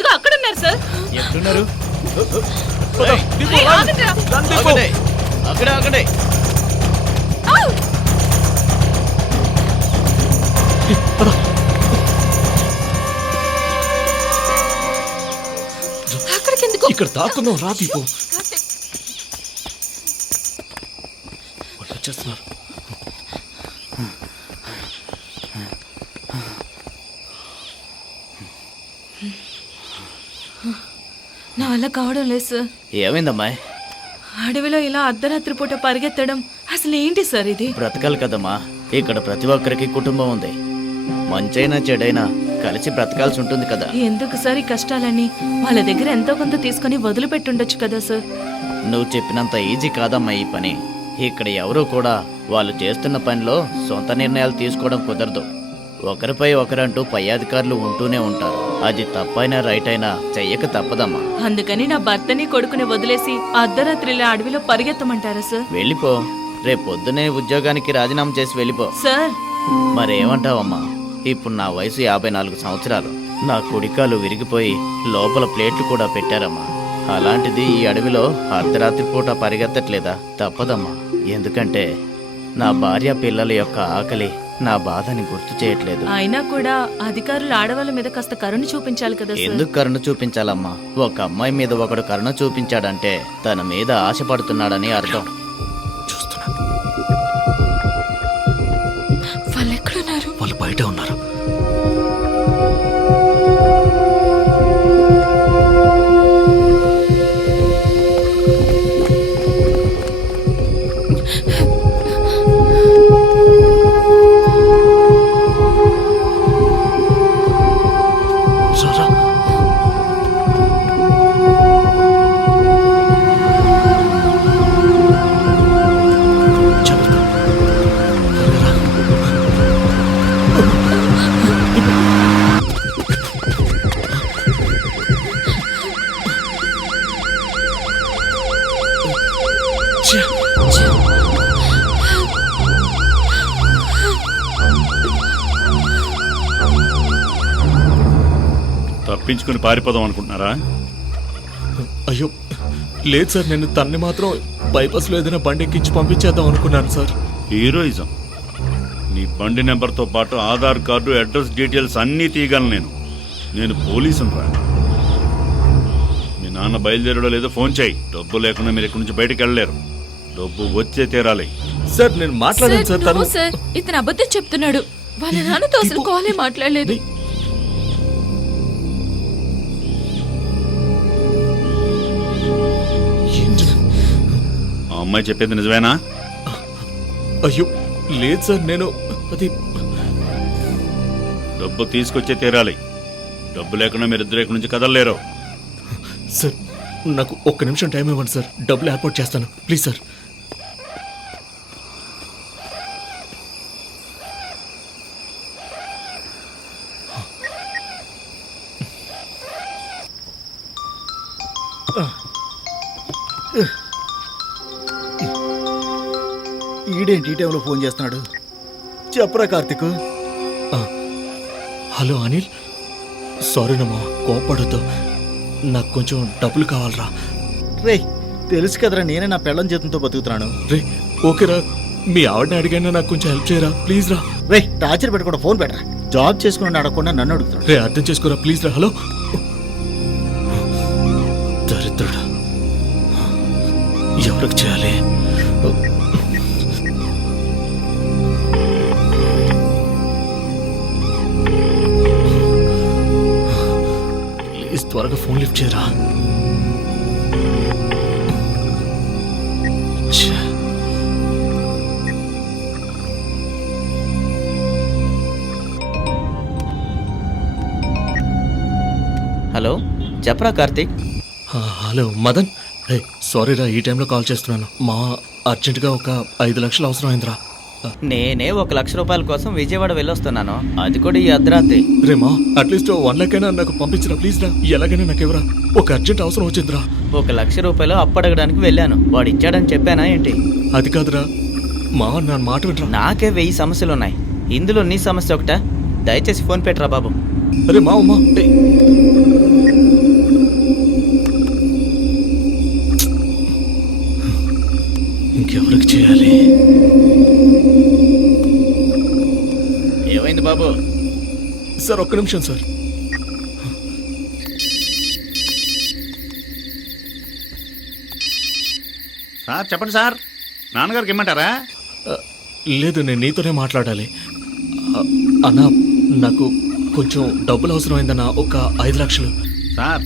అదిగో అక్కడ ఉన్నారు సార్. ఎక్కడున్నారు? అక్కడే అక్కడే ఇక్కడ దాక్కున్నావు, రా దీపు. వాళ్ళు వచ్చేస్తున్నారు. నా వల్ల కావడం లేదు సార్. ఏమైందమ్మాయి? అడవిలో ఇలా అర్ధరాత్రి పూట పరిగెత్తడం అసలు ఏంటి సార్ ఇది? బ్రతకాలి కదమ్మా. ఇక్కడ ప్రతి ఒక్కరికి కుటుంబం ఉంది. మంచైనా చెడైనా కలిసి బ్రతకాల్సి ఉంటుంది కదా. ఎందుకు సార్ ఈ కష్టాలని? వాళ్ళ దగ్గర ఎంతో కొంత తీసుకుని వదిలిపెట్టుండొచ్చు కదా సార్. నువ్వు చెప్పినంత ఈజీ కాదమ్మా ఈ పని. ఇక్కడ ఎవరూ కూడా వాళ్ళు చేస్తున్న పనిలో సొంత నిర్ణయాలు తీసుకోవడం కుదరదు. ఒకరిపై ఒకరంటూ పై అధికారులు ఉంటూనే ఉంటారు. అది తప్పైనా రైట్ అయినా చెయ్యక తప్పదమ్మా. అందుకని నా భర్తని కొడుకుని వదిలేసి అర్ధరాత్రిలో అడవిలో పరిగెత్తమంటారా సార్? వెళ్ళిపో. రేపు పొద్దునే ఉద్యోగానికి రాజీనామా చేసి వెళ్ళిపో. సార్ మరేమంటావమ్మా? ఇప్పుడు నా వయసు 54 సంవత్సరాలు. నా కుడికాలు విరిగిపోయి లోపల ప్లేట్లు కూడా పెట్టారమ్మా. అలాంటిది ఈ అడవిలో అర్ధరాత్రి పూట పరిగెత్తట్లేదా? తప్పదమ్మా. ఎందుకంటే నా భార్య పిల్లల యొక్క ఆకలి నా బాధని గుర్తు చేయట్లేదు. అయినా కూడా అధికారులు ఆడవాళ్ళ మీద కాస్త కరుణ చూపించాలి కదా సార్. ఎందుకు కరుణ చూపించాలమ్మా? ఒక అమ్మాయి మీద ఒకడు కరుణ చూపించాడంటే తన మీద ఆశపడుతున్నాడని అర్థం. వాళ్ళు ఎక్కడున్నారు? వాళ్ళు బయట ఉన్నారు. తప్పించుకుని పారిపోదాం అనుకుంటున్నారా? అయ్యో లేదు సార్, నేను తన్ని మాత్రం బైపాస్లో ఏదైనా బండి ఎక్కించి పంపించేద్దాం అనుకున్నాను సార్. హీరోయిజం. నీ బండి నెంబర్తో పాటు ఆధార్ కార్డు, అడ్రస్ డీటెయిల్స్ అన్నీ తీయగలను. నేను పోలీసును రా. మీ నాన్న బయలుదేరడో లేదో ఫోన్ చేయి. డబ్బు లేకుండా మీరు ఇక్కడి నుంచి బయటకు వెళ్ళలేరు. డబ్బు వచ్చే తీరాలి. సార్ నేను మాట్లాడాను సార్. తను సార్ ఇతను అబద్ధం చెప్తున్నాడు. వాళ్ళ నాన్నతో అసలు కాలే మాట్లాడలేదు. ఆ అమ్మాయి చెప్పేది నిజమేనా? అయ్యో లేదు సార్, నేను అది డబ్బు తీసుకొచ్చే తీరాలి. డబ్బు లేకుండా మీరు ఇద్దరు ఇక్కడి నుంచి కదలలేరు. సార్ నాకు ఒక్క నిమిషం టైం ఇవ్వండి సార్, డబ్బులు ఏర్పాటు చేస్తాను ప్లీజ్ సార్. ఈడేంటి ఈ టైంలో ఫోన్ చేస్తున్నాడు? చెప్పరా కార్తిక్. హలో అనిల్, సారీనమ్మా, కోపడొద్దు. నాకు కొంచెం డబ్బులు కావాలరా. రే తెలుసు కదరా, నేనే నా పెళ్ళం జీతంతో బతుకుతున్నాను. రే ఓకేరా, మీ ఆవిడని అడిగైనా నాకు కొంచెం హెల్ప్ చేయరా ప్లీజ్ రా. రే టార్చర్ పెట్టుకుంటా, ఫోన్ పెట్టరా. జాబ్ చేసుకుని అడగకుండా నన్ను అడుగుతున్నాడు. రే అర్థం చేసుకోరా ప్లీజ్ రా. హలో దరిద్రుడా, ఎవరికి చేయాలి? ప్లీజ్ త్వరగా ఫోన్ లిఫ్ట్ చేయరా. హలో చెప్పరా కార్తీక్. హలో మదన్. హే సారీరా, ఈ టైంలో కాల్ చేస్తున్నాను. మా అర్జెంటుగా ఒక 5 లక్షలు అవసరం అయిందిరా. నేనే 1 లక్ష రూపాయల కోసం విజయవాడ వెళ్ళొస్తున్నాను, అది కూడా ఈ అర్ధరాత్రి. రేమా అట్లీస్ట్ 1 లక్ష అయినా నాకు పంపించరా ప్లీజ్ రా. ఎలాగైనా నాకు ఎవరా, ఒక అర్జెంట్ అవసరం వచ్చిందిరా. 1 లక్ష రూపాయలు అప్పడగడానికి వెళ్ళాను, వాడు ఇచ్చాడని చెప్పానా ఏంటి? అది కాదురా మా, నా మాట వింటరా. నాకే 1000 సమస్యలున్నాయి, ఇందులో నీ సమస్య ఒకటా? దయచేసి ఫోన్ పెట్టరా బాబు. అరే మా అమ్మా ఏయ్. ఇంకెవరికి చేయాలి? ఏమైంది బాబు? సార్ ఒక్క నిమిషం సార్. సార్ చెప్పండి సార్, నాన్నగారికి ఇమ్మంటారా? ఆ, లేదు, నేను నీతోనే మాట్లాడాలి. ఆ, అన్నా, నాకు కొంచెం డబ్బులు అవసరమైందన్నా. ఒక 5 లక్షలు. సార్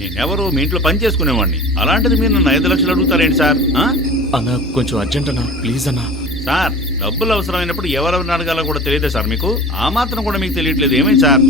నేనెవరు మీ ఇంట్లో పని చేసుకునేవాడిని, అలాంటిది మీరు నన్ను 5 లక్షలు అడుగుతారేంటి సార్? అన్నా కొంచెం అర్జెంట్ అన్నా, ప్లీజ్ అన్నా. సార్ డబ్బులు అవసరమైనప్పుడు ఎవరెవరిని అడగాలో కూడా తెలియదే సార్ మీకు? ఆ మాత్రం కూడా మీకు తెలియట్లేదు ఏమైంది సార్?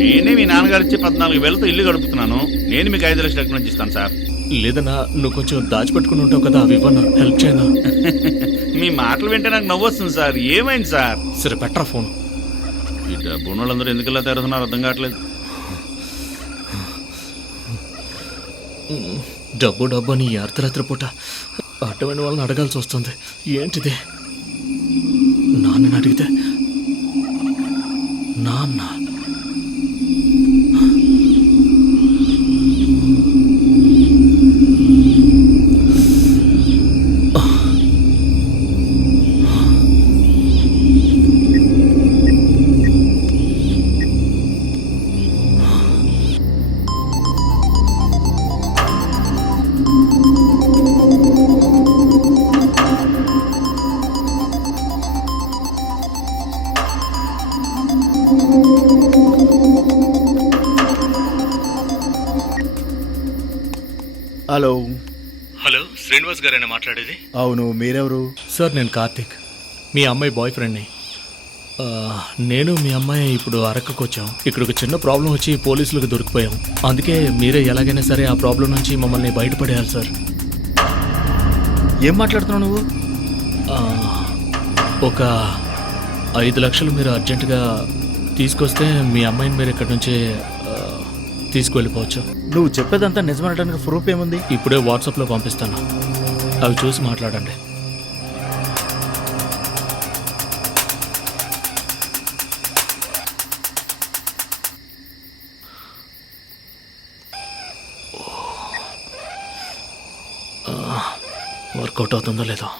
నేనే మీ నాన్నగారు ఇచ్చి 14,000తో ఇల్లు గడుపుతున్నాను. నేను మీకు 5 లక్షలు ఎక్కడి నుంచి ఇస్తాను సార్? లేదన్నా, నువ్వు కొంచెం దాచిపెట్టుకుని ఉంటావు కదా, అవి ఇవ్వన్నా, హెల్ప్ చేయనా? మీ మాటలు వింటే నాకు నవ్వు వస్తుంది సార్. ఏమైంది సార్? సరే పెట్టరా ఫోన్. ఈ డబ్బు ఉన్న వాళ్ళందరూ ఎందుకలా తెరుతున్నారు అర్థం కావట్లేదు. డబ్బు డబ్బు అని ఈ అర్ధరాత్రి పూట అడ్డమైన వాళ్ళని అడగాల్సి వస్తుంది. ఏంటిది? నాన్నని అడిగితే నాన్న హలో. హలో, శ్రీనివాస్ గారేనా మాట్లాడేది? అవును, మీరెవరు? సార్ నేను కార్తీక్, మీ అమ్మాయి బాయ్ ఫ్రెండ్ని. నేను మీ అమ్మాయి ఇప్పుడు అరకుకు వచ్చాం. ఇక్కడ ఒక చిన్న ప్రాబ్లం వచ్చి పోలీసులకు దొరికిపోయాం. అందుకే మీరే ఎలాగైనా సరే ఆ ప్రాబ్లం నుంచి మమ్మల్ని బయటపడేయాలి సార్. ఏం మాట్లాడుతున్నావు నువ్వు? ఒక 5 లక్షలు మీరు అర్జెంటుగా తీసుకొస్తే మీ అమ్మాయిని మీరు ఇక్కడి నుంచి తీసుకువెళ్ళిపోవచ్చు. నువ్వు చెప్పేదంతా నిజమనడానికి ప్రూఫ్ ఏముంది? ఇప్పుడే వాట్సాప్లో పంపిస్తాను, అవి చూసి మాట్లాడండి. వర్కౌట్ అవుతుందో లేదో.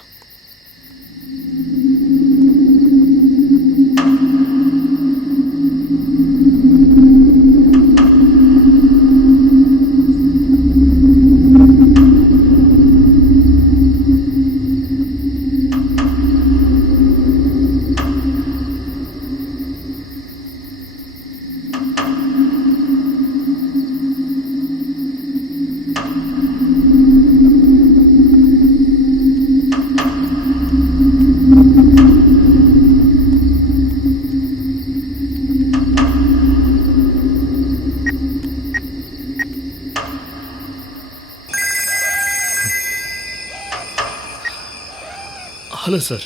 Hello sir.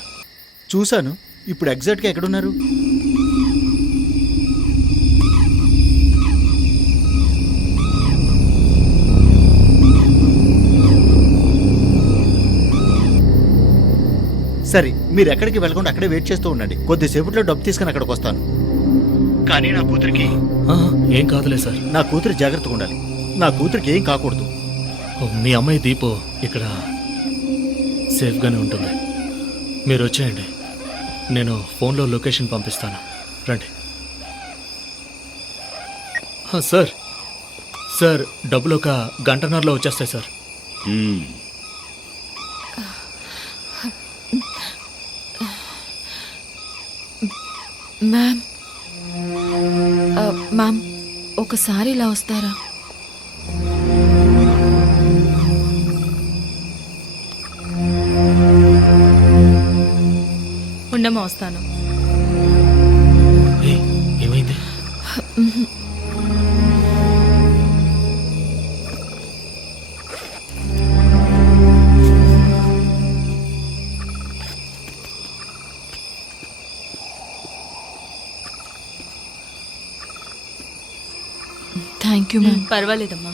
చూశాను. ఇప్పుడు ఎగ్జాక్ట్గా ఎక్కడున్నారు? సరే, మీరు ఎక్కడికి వెళ్ళకుండా అక్కడే వెయిట్ చేస్తూ ఉండండి. కొద్దిసేపట్లో డబ్బు తీసుకుని అక్కడికి వస్తాను. కానీ నా కూతురికి ఏం కాదులే సార్. నా కూతురు జాగ్రత్తగా ఉండాలి. నా కూతురికి ఏం కాకూడదు. మీ అమ్మాయి దీపు ఇక్కడ సేఫ్గానే ఉంటుంది. మీరు వచ్చేయండి, నేను ఫోన్లో లొకేషన్ పంపిస్తాను. రండి. సార్ సార్ డబ్బులు ఒక గంటన్నరలో వచ్చేస్తాయి సార్. మ్యామ్ ఒకసారి ఇలా వస్తారా? ఉండమ్మా, వస్తాను. ఏమైంది? Thank you ma'am. పర్వాలేదమ్మా.